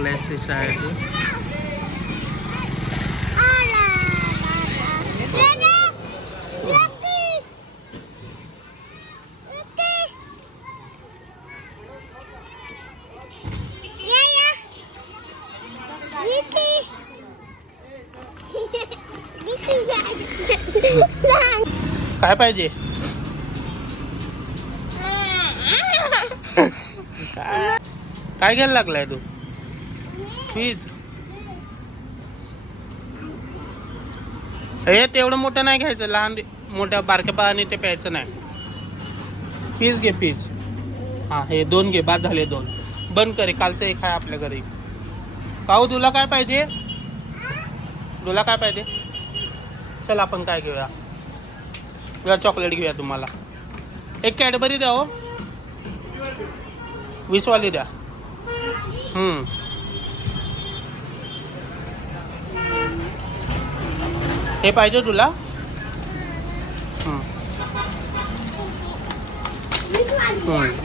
लागलाय शाळेत काय पाहिजे? काय काय घ्यायला लागलाय तू? फीज हे तेवढं मोठं नाही घ्यायचं लहान मोठ्या बारक्या पाणी ते प्यायचं नाही. पीज घे फीज हा हे दोन घे बाद झाले दोन. बंद करे कालचं एक आहे आपल्या घरी. काऊ तुला काय पाहिजे? तुला काय पाहिजे? चल आपण काय घेऊया? या चॉकलेट घेऊया तुम्हाला. एक कॅडबरी द्या हो. वीसवाली द्या. हम्म. हे पाहिजे तुला?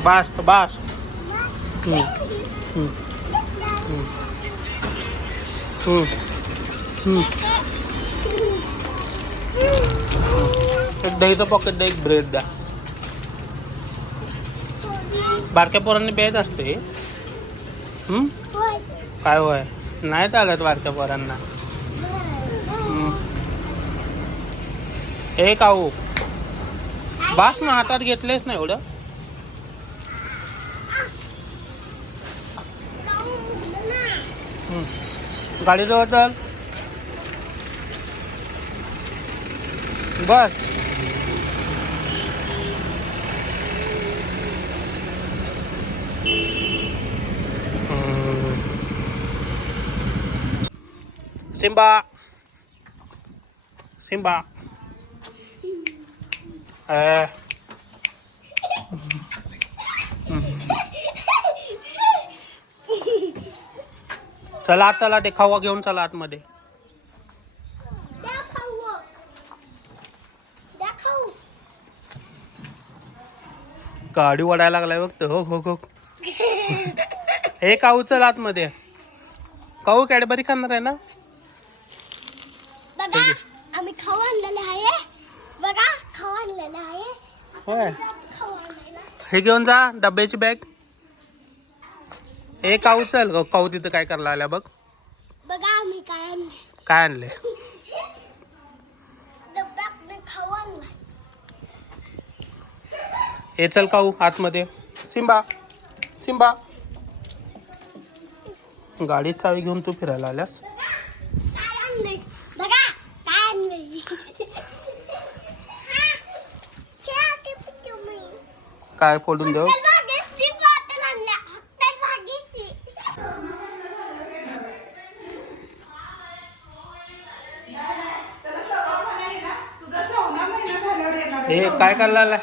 बास बास. एक दहीचं पॉकेट द्या एक ब्रेड द्या. बारक्या पोरांनी बेत असते. काय होय? नाही चालत बारक्या पोरांना. हे काऊ हो? बास ना हातात घेतलेच नाही एवढं? गाडीजवळ चल. बस. सिम्बा. सिम्बा. ए. चला चला ते खावा घेऊन चला आतमध्ये गाडी वडायला लागलाय बघ तो. हो हो हो हे काऊ चल आतमध्ये काऊ कॅडबरी खाणार आहे ना आम्ही खाऊ आणलेले आहे आणलेलं आहे. होय. हे घेऊन जा डब्याची बॅग हे काऊ चल काऊ तिथं काय करायला आल्या बघ. बघा आम्ही काय आणले. काय आणले? डब्यात खाऊ आणला हे चल काऊ आतमध्ये. सिम्बा सिम्बा गाडीत चावी घेऊन तू फिरायला आल्यास काय आणले बघा काय आणले काय फोडून देऊ? हे काय करायला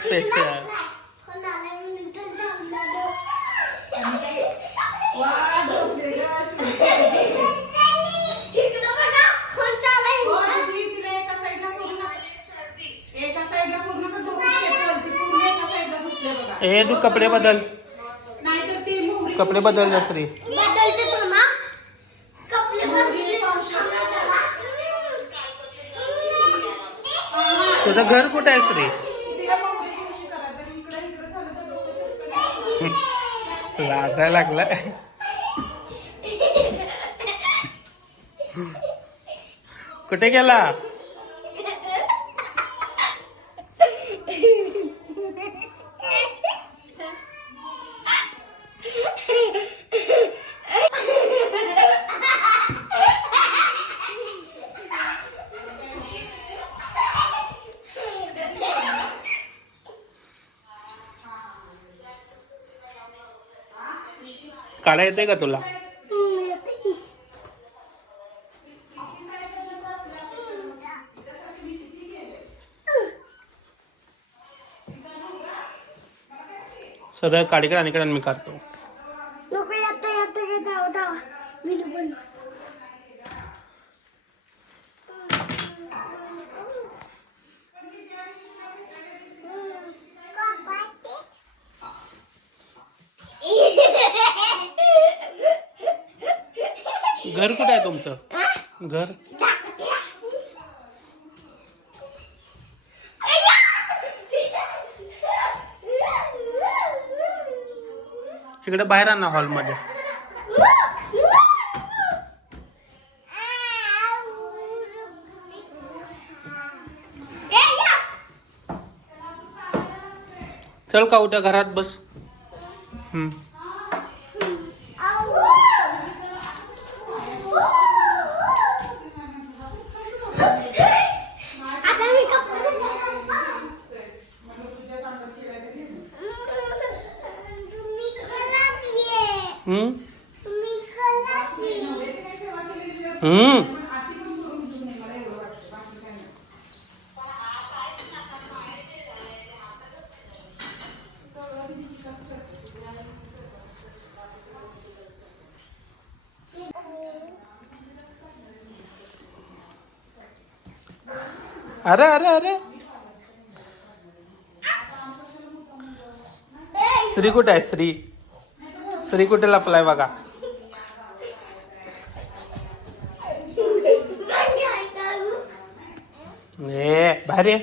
स्पेशल हे तू कपडे बदल. कपडे बदल जा बदलले तुझं घर कुठे आहे श्री? लाजायला लागलाय कुठे गेला? काढा येते का तुला? सरळ काढीकडे आणि इकडे मी काढतो. घर कुठे आहे तुमचं? घर? इकडे बाहेर आण हॉलमध्ये. चल का उद्या घरात बस. हम्म. आता मी कपडे तुम्ही कलाची हम्म? तुम्ही कलाची हम्म. अरे अरे अरे. श्री कुठे आहे? श्री. श्री कुठे लपलाय बघा ए भारी.